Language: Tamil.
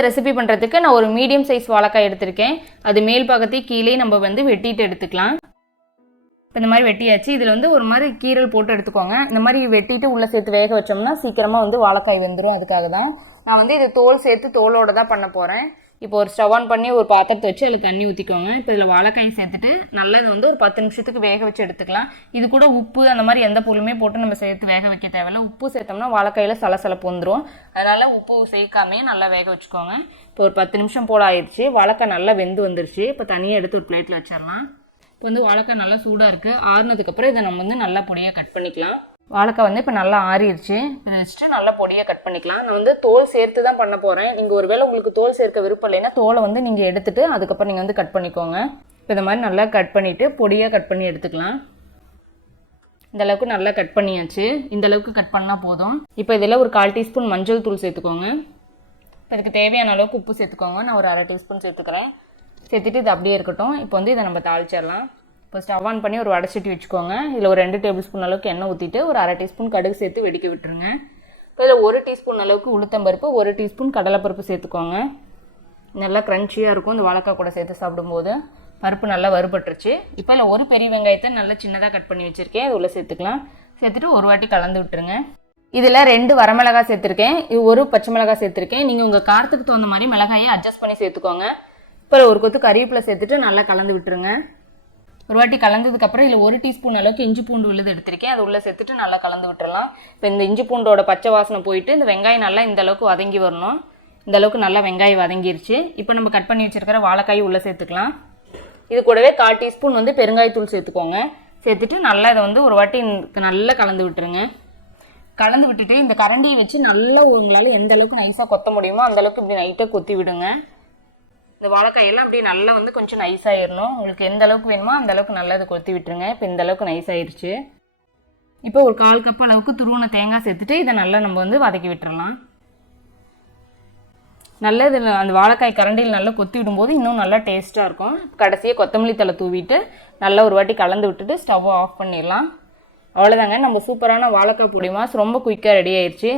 இந்த ரெசிபி பண்ணுறதுக்கு நான் ஒரு மீடியம் சைஸ் வாழைக்காய் எடுத்திருக்கேன். அது மேல் பாகத்தை கீழே நம்ம வந்து வெட்டிட்டு எடுத்துக்கலாம். இப்போ இந்த மாதிரி வெட்டியாச்சு. இதில் வந்து ஒரு மாதிரி கீரல் போட்டு எடுத்துக்கோங்க. இந்த மாதிரி வெட்டிட்டு உள்ளே சேர்த்து வேக வச்சோம்னா சீக்கிரமாக வந்து வாழைக்காய் வெந்துடும். அதுக்காக தான் நான் வந்து இது தோல் சேர்த்து தோலோடு தான் பண்ண போகிறேன். இப்போ ஒரு ஸ்டவ் ஆன் பண்ணி ஒரு பாத்திரத்தை வச்சு அதில் தண்ணி ஊற்றிக்கோங்க. இப்போ இதில் வாழைக்காய் சேர்த்துட்டு நல்லது வந்து ஒரு 10 நிமிஷத்துக்கு வேக வச்சு எடுத்துக்கலாம். இது கூட உப்பு அந்த மாதிரி எந்த பொருளுமே போட்டு நம்ம சேர்த்து வேக வைக்க தேவையில்லை. உப்பு சேர்த்தோம்னா வாழைக்காயில் சலசலப்பு வந்துடும். அதனால் உப்பு சேர்க்காமே நல்லா வேக வச்சுக்கோங்க. இப்போ ஒரு 10 நிமிஷம் போல் ஆயிடுச்சு. வாழைக்காய் நல்லா வெந்து வந்துருச்சு. இப்போ தனியாக எடுத்து ஒரு பிளேட்டில் வச்சிடலாம். இப்போ வந்து வாழைக்காய் நல்லா சூடாக இருக்குது. ஆறுனதுக்கப்புறம் இதை நம்ம வந்து நல்லா பொடியாக கட் பண்ணிக்கலாம். வாழைக்காய் வந்து இப்போ நல்லா ஆறிடுச்சு. இதை வச்சுட்டு நல்லா பொடியாக கட் பண்ணிக்கலாம். நான் வந்து தோல் சேர்த்து தான் பண்ண போகிறேன். நீங்கள் ஒருவேளை உங்களுக்கு தோல் சேர்க்க விருப்பம் இல்லைன்னா தோலை வந்து நீங்கள் எடுத்துகிட்டு அதுக்கப்புறம் நீங்கள் வந்து கட் பண்ணிக்கோங்க. இப்போ இந்த மாதிரி நல்லா கட் பண்ணிவிட்டு பொடியாக கட் பண்ணி எடுத்துக்கலாம். இந்த அளவுக்கு நல்லா கட் பண்ணியாச்சு. இந்த அளவுக்கு கட் பண்ணால் போதும். இப்போ இதில் ஒரு 1/4 டீஸ்பூன் மஞ்சள் தூள் சேர்த்துக்கோங்க. இப்போ இதுக்கு தேவையான அளவுக்கு உப்பு சேர்த்துக்கோங்க. நான் ஒரு 1/2 டீஸ்பூன் சேர்த்துக்கிறேன். சேர்த்துட்டு இது அப்படியே இருக்கட்டும். இப்போ வந்து இதை நம்ம தாளிச்சிடலாம். இப்போ ஸ்டவ் ஆன் பண்ணி ஒரு வடைச்சட்டி வச்சுக்கோங்க. இதில் ஒரு 2 டேபிள் ஸ்பூன் அளவுக்கு எண்ணெய் ஊற்றிட்டு ஒரு 1/2 டீஸ்பூன் கடுகு சேர்த்து வெடிக்க விட்டுருங்க. இப்போ இதில் 1 டீஸ்பூன் அளவுக்கு உளுத்தம்பருப்பு, 1 டீஸ்பூன் கடலைப்பருப்பு சேர்த்துக்கோங்க. நல்லா க்ரன்ச்சியாக இருக்கும் இந்த வாழைக்காய் கூட சேர்த்து சாப்பிடும்போது. பருப்பு நல்லா வறுபட்டுருச்சு. இப்போ இதில் ஒரு பெரிய வெங்காயத்தை நல்லா சின்னதாக கட் பண்ணி வச்சுருக்கேன். அது உள்ளே சேர்த்துக்கலாம். சேர்த்துட்டு ஒரு வாட்டி கலந்து விட்டுருங்க. இதில் 2 வரமிளகாய் சேர்த்துருக்கேன். இது 1 பச்சை மிளகாய் சேர்த்துருக்கேன். நீங்கள் உங்கள் காரத்துக்கு தகுந்த மாதிரி மிளகாயை அட்ஜஸ்ட் பண்ணி சேர்த்துக்கோங்க. இப்போ ஒரு கொத்து கறிவேப்பிலை சேர்த்துட்டு நல்லா கலந்து விட்டுருங்க. ஒரு வாட்டி கலந்ததுக்கப்புறம் இதில் 1 டீஸ்பூன் அளவுக்கு இஞ்சி பூண்டு விழுது எடுத்திருக்கேன். அது உள்ளே சேர்த்துட்டு நல்லா கலந்து விட்டுறலாம். இப்போ இந்த இஞ்சி பூண்டோட பச்சை வாசனை போயிட்டு இந்த வெங்காயம் நல்லா இந்த அளவுக்கு வதங்கி வரணும். இந்த அளவுக்கு நல்லா வெங்காயம் வதங்கிருச்சு. இப்போ நம்ம கட் பண்ணி வச்சுருக்கிற வாழைக்காய் உள்ளே சேர்த்துக்கலாம். இது கூடவே 1/4 டீஸ்பூன் வந்து பெருங்காயத்தூள் சேர்த்துக்கோங்க. சேர்த்துட்டு நல்லா இதை வந்து ஒரு வாட்டி நல்லா கலந்து விட்டுருங்க. கலந்து விட்டுட்டு இந்த கரண்டியை வச்சு நல்லா உங்களால் எந்த அளவுக்கு நைஸாக கொத்த முடியுமோ அந்தளவுக்கு இப்படி நைட்டாக கொத்தி விடுங்க. இந்த வாழைக்காயெல்லாம் அப்படியே நல்லா வந்து கொஞ்சம் நைஸாகிடணும். உங்களுக்கு எந்த அளவுக்கு வேணுமோ அந்த அளவுக்கு நல்லா இதை கொத்தி விட்டுருங்க. இப்போ இந்த அளவுக்கு நைஸ் ஆயிடுச்சு. இப்போ ஒரு 1/4 கப் அளவுக்கு துருவன தேங்காய் சேர்த்துட்டு இதை நல்லா நம்ம வந்து வதக்கி விட்டுறலாம். நல்லா இதில் அந்த வாழைக்காய் கரண்டியில் நல்லா கொத்தி விடும்போது இன்னும் நல்லா டேஸ்ட்டாக இருக்கும். கடைசியாக கொத்தமல்லி தழை தூவிட்டு நல்லா ஒரு வாட்டி கலந்து விட்டுட்டு ஸ்டவ்வை ஆஃப் பண்ணிடலாம். அவ்வளோதாங்க, நம்ம சூப்பரான வாழைக்காய் பொடி மாஸ் ரொம்ப குயிக்காக ரெடி ஆயிடுச்சு.